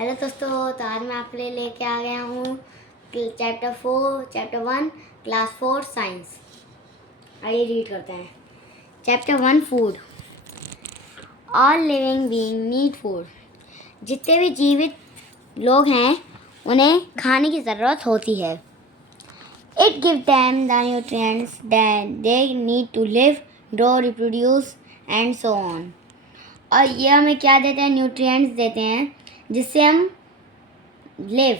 Hello दोस्तों, तो आज मैं आपके लिए लेके आ गया हूँ चैप्टर 1 क्लास 4 साइंस। आइए रीड करते हैं। Chapter 1 food. All living being need food. जितने भी जीवित लोग हैं उन्हें खाने की ज़रूरत होती है। It give them the nutrients that they need to live, grow, reproduce and so on. और ये हमें क्या देते हैं? न्यूट्रिएंट्स देते हैं जिससे हम लिव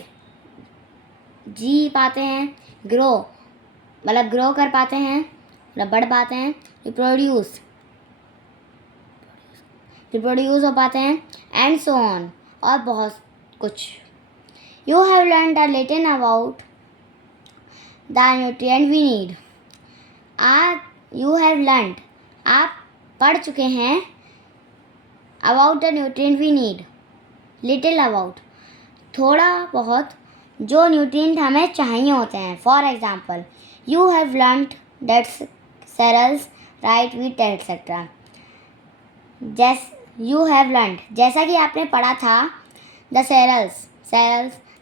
जी पाते हैं, ग्रो मतलब ग्रो कर पाते हैं, मतलब बढ़ पाते हैं, रिप्रोड्यूस हो पाते हैं, एंड सो ऑन, और बहुत कुछ। You have learned a little about the nutrient we need. You have learned, आप पढ़ चुके हैं, about the nutrient we need, little about, थोड़ा बहुत जो न्यूट्रिएंट हमें चाहिए होते हैं। For example, you have learned that cereals, right, wheat etcetera. You have learned, जैसा कि आपने पढ़ा था, द सेरेल्स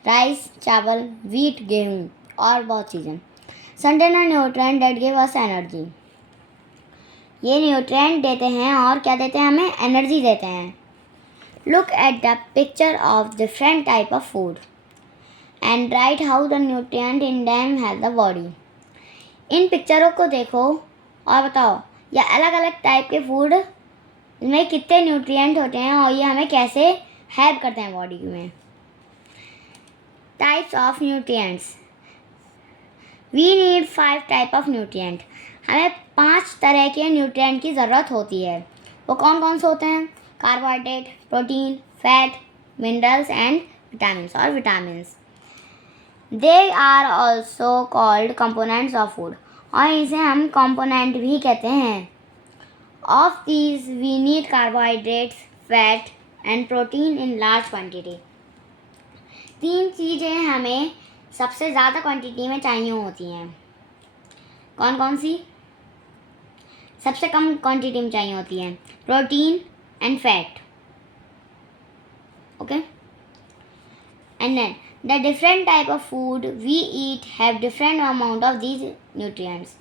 राइस, चावल, व्हीट गेहूँ, और बहुत चीज़ें। Contain nutrient that give us energy. ये न्यूट्रिएंट देते हैं और क्या देते हैं? हमें एनर्जी देते हैं। Look at the picture of different type of food and write how the nutrient in them help the body. इन पिक्चरों को देखो और बताओ ये अलग अलग टाइप के फूड में कितने न्यूट्रिएंट होते हैं और ये हमें कैसे हेल्प करते हैं बॉडी में। Types of nutrients. We need 5 type of nutrient. हमें 5 तरह के न्यूट्रिएंट की ज़रूरत होती है। वो कौन कौन से होते हैं? Carbohydrate, protein, fat, minerals and vitamins और vitamins. They are also called components of food. और इसे हम component भी कहते हैं। Of these we need carbohydrates, fat and protein in large quantity. 3 चीज़ें हमें सबसे ज़्यादा क्वांटिटी में चाहिए होती हैं। कौन कौन सी? सबसे कम क्वांटिटी में चाहिए होती हैं protein and fat. Okay, and then the different type of food we eat have different amount of these nutrients.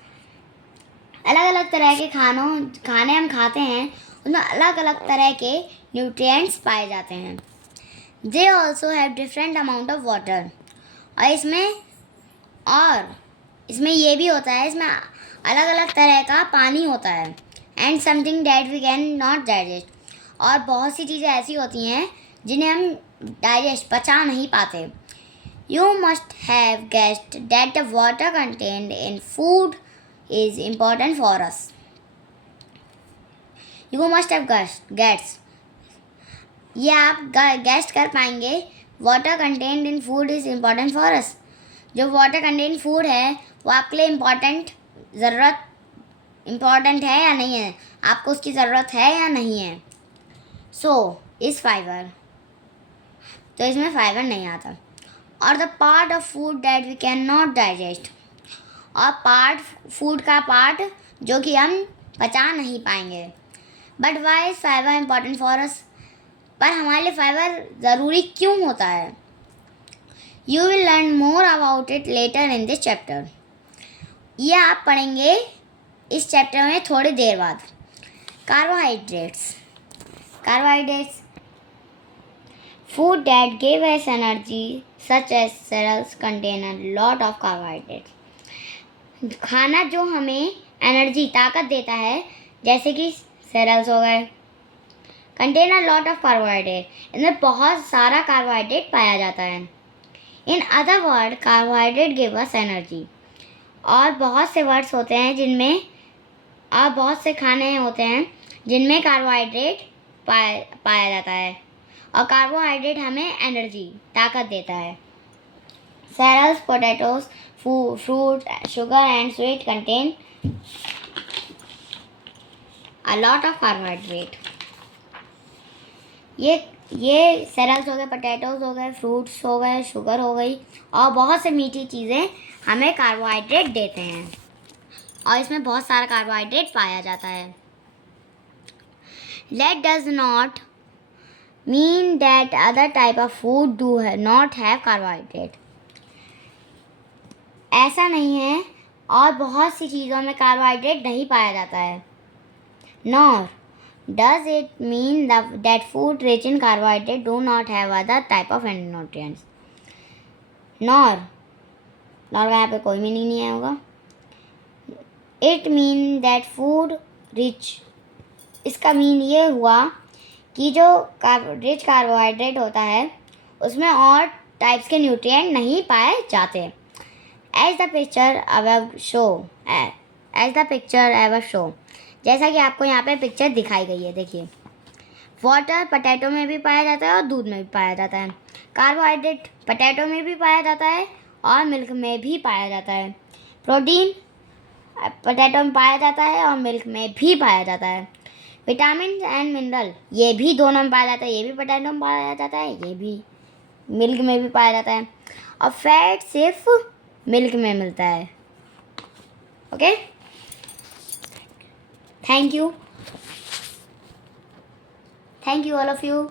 अलग अलग तरह के खाने हम खाते हैं, उनमें अलग अलग तरह के न्यूट्रिएंट्स पाए जाते हैं। They also have different amount of water. और इसमें ये भी होता है, इसमें अलग अलग तरह का पानी होता है। And something that we can not digest. और बहुत सी चीज़ें ऐसी होती हैं जिन्हें हम पचा नहीं पाते। You must have guessed that the water contained in food is important for us. You must have guessed. ये आप guessed कर पाएंगे। Water contained in food is important for us. जो water contained food है वो आपके लिए important है या नहीं है? आपको उसकी ज़रूरत है या नहीं है? So is fiber. तो इसमें फाइबर नहीं आता। और the part of food that we can not digest. और फूड का पार्ट जो कि हम पचा नहीं पाएंगे। But why is fibre important for us? पर हमारे लिए फाइबर ज़रूरी क्यों होता है? You will learn more about it later in this chapter. ये आप पढ़ेंगे इस चैप्टर में थोड़ी देर बाद। Carbohydrates. Food that give us energy such as cereals contain a lot of carbohydrates. खाना जो हमें एनर्जी, ताकत देता है, जैसे कि cereals हो गए, contain a lot of carbohydrate. इनमें बहुत सारा कार्बोहाइड्रेट पाया जाता है। In other words, carbohydrate give us energy. और बहुत से वर्ड्स होते हैं जिनमें, और बहुत से खाने होते हैं जिनमें कार्बोहाइड्रेट पाया जाता है, और कार्बोहाइड्रेट हमें एनर्जी, ताकत देता है। cereals, potatoes, fruit, sugar and sweet contain a lot of carbohydrate. ये cereals हो गए, potatoes हो गए, fruits हो गए, sugar हो गई, और बहुत से मीठी चीज़ें हमें कार्बोहाइड्रेट देते हैं, और इसमें बहुत सारा कार्बोहाइड्रेट पाया जाता है। Let us not mean that other type of food do not have carbohydrate. ऐसा नहीं है और बहुत सी चीज़ों में कार्बोहाइड्रेट नहीं पाया जाता है. Nor does it mean that food rich in carbohydrate do not have other type of nutrients. Nor का यहाँ पे कोई मीनिंग नहीं आया होगा. It mean that food rich, इसका मीन ये हुआ कि जो रिच कार्बोहाइड्रेट होता है उसमें और टाइप्स के न्यूट्रिएंट नहीं पाए जाते. As the picture ever show, जैसा कि आपको यहाँ पे पिक्चर दिखाई गई है. देखिए, वाटर पोटैटो में भी पाया जाता है और दूध में भी पाया जाता है. कार्बोहाइड्रेट पोटैटो में भी पाया जाता है और मिल्क में भी पाया जाता है. प्रोटीन पोटैटो में पाया जाता है और मिल्क में भी पाया जाता है. विटामिन एंड मिनरल ये भी दोनों में पाया जाता है. ये भी पोटैटो में पाया जाता है, ये भी मिल्क में भी पाया जाता है. और फैट सिर्फ मिल्क में मिलता है. Okay, thank you all of you.